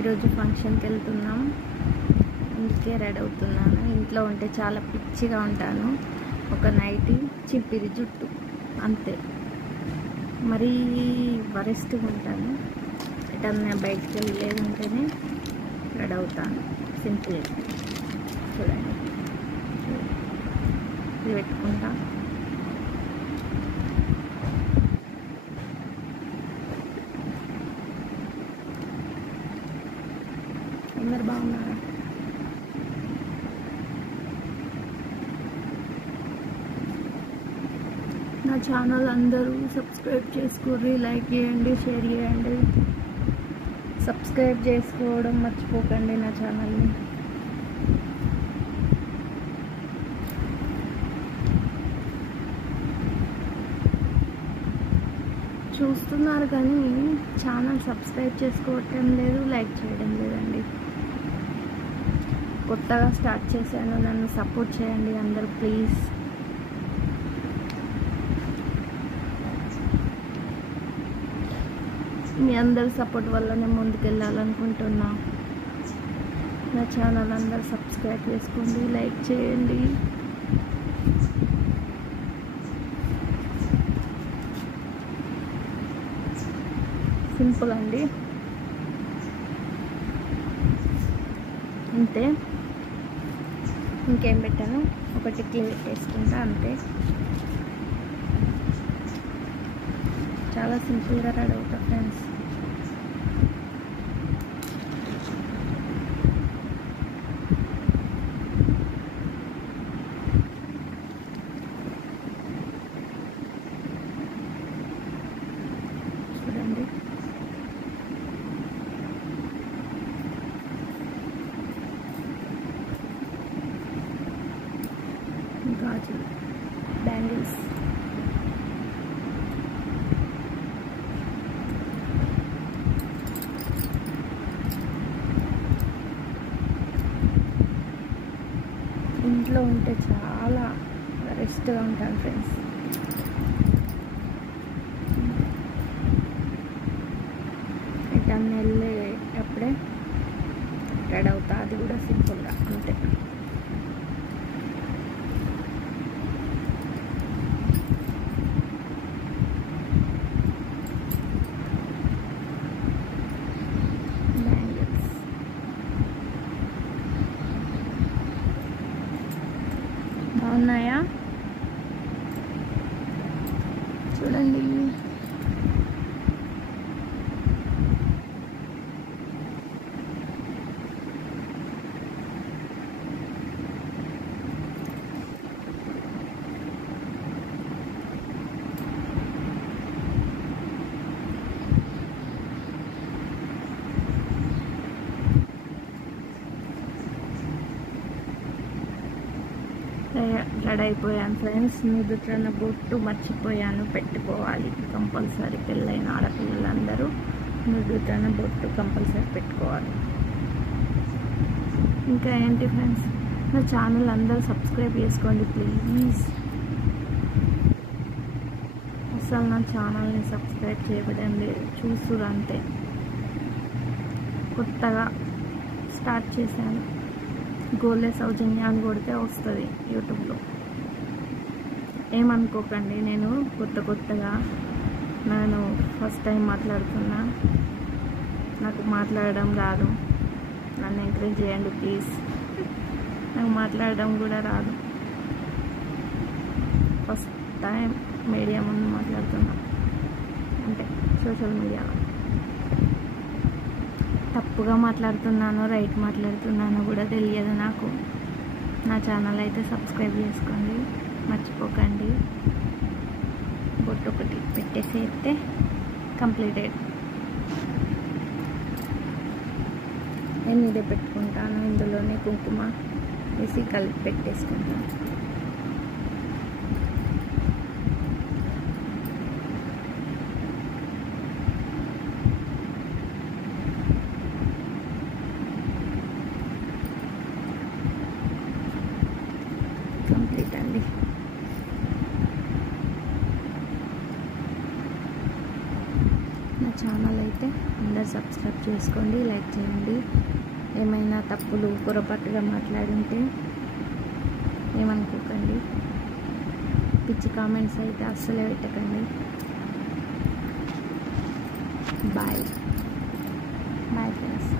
ఈరోజు ఫంక్షన్కి వెళ్తున్నాం, అందుకే రెడీ అవుతున్నాను. ఇంట్లో ఉంటే చాలా పిచ్చిగా ఉంటాను. ఒక నైటీ, చింపిరి జుట్టు, అంతే. మరీ వరెస్ట్గా ఉంటాను. ఎటన్నా బయటికి వెళ్ళి లేదంటేనే రెడీ అవుతాను. సింపుల్. చూడండి, ఇది పెట్టుకుంటా. అందరు బాగున్నారా? నా ఛానల్ అందరూ సబ్స్క్రైబ్ చేసుకోండి, లైక్ చేయండి, షేర్ చేయండి. సబ్స్క్రైబ్ చేసుకోవడం మర్చిపోకండి నా ఛానల్ని. చూస్తున్నారు కానీ ఛానల్ సబ్స్క్రైబ్ చేసుకోవటం లేదు, లైక్ చేయడం లేదండి. కొత్తగా స్టార్ట్ చేశాను, నన్ను సపోర్ట్ చేయండి అందరూ ప్లీజ్. మీ అందరి సపోర్ట్ వల్లనే ముందుకెళ్ళాలనుకుంటున్నా. నా ఛానల్ అందరూ సబ్స్క్రైబ్ చేసుకోండి, లైక్ చేయండి. సింపుల్ అండి, అంతే. ఇంకేం పెట్టాను, ఒక టిక్లీ పెట్టేసుకుంటా, అంతే. చాలా సింపుల్గా రెడీ అవుతా ఫ్రెండ్స్. చూడండి, గాజులు, బ్యాంగిల్స్, ఇంట్లో ఉంటే చాలా రెస్ట్గా ఉంటాను ఫ్రెండ్స్. ఎటన్నా వెళ్ళేటప్పుడే రెడీ అవుతా, అది కూడా సింపుల్గా, అంతే. బ్యాంగిల్స్, బాగున్నాయా? చూడండి, రెడీ అయిపోయాను ఫ్రెండ్స్. నుదుటిన బొట్టు మర్చిపోయాను, పెట్టుకోవాలి కంపల్సరీ. పెళ్ళైన ఆడపిల్లలందరూ నుదుటిన బొట్టు కంపల్సరీ పెట్టుకోవాలి. ఇంకా ఏంటి ఫ్రెండ్స్, నా ఛానల్ అందరూ సబ్స్క్రైబ్ చేసుకోండి ప్లీజ్. అసలు నా ఛానల్ని సబ్స్క్రైబ్ చేయడం లేదు, చూస్తురు అంతే. కొత్తగా స్టార్ట్ చేశాను. గోలే సౌజన్య అని కొడితే వస్తుంది యూట్యూబ్లో. ఏమనుకోకండి, నేను కొత్తగా నేను ఫస్ట్ టైం మాట్లాడుతున్నా, నాకు మాట్లాడడం రాదు. నన్ను ఎంకరేజ్ చేయండి ప్లీజ్. నాకు మాట్లాడడం కూడా రాదు, ఫస్ట్ టైం మీడియా ముందు మాట్లాడుతున్నా, అంటే సోషల్ మీడియాలో. తప్పుగా మాట్లాడుతున్నానో రైట్ మాట్లాడుతున్నానో కూడా తెలియదు నాకు. నా ఛానల్ అయితే సబ్స్క్రైబ్ చేసుకోండి మర్చిపోకండి. బొట్టు ఒకటి పెట్టేసేస్తే కంప్లీటెడ్. నేను ఇదే పెట్టుకుంటాను, ఇందులోనే కుంకుమ వేసి కలిపి పెట్టేసుకుంటాను. కంప్లీట్ అండి. నా ఛానల్ అయితే అందరు సబ్స్క్రైబ్ చేసుకోండి, లైక్ చేయండి. ఏమైనా తప్పులు పొరపాటుగా మాట్లాడుంటే ఏమనుకోకండి. పిచ్చి కామెంట్స్ అయితే అస్సలే పెట్టకండి. Bye bye friends.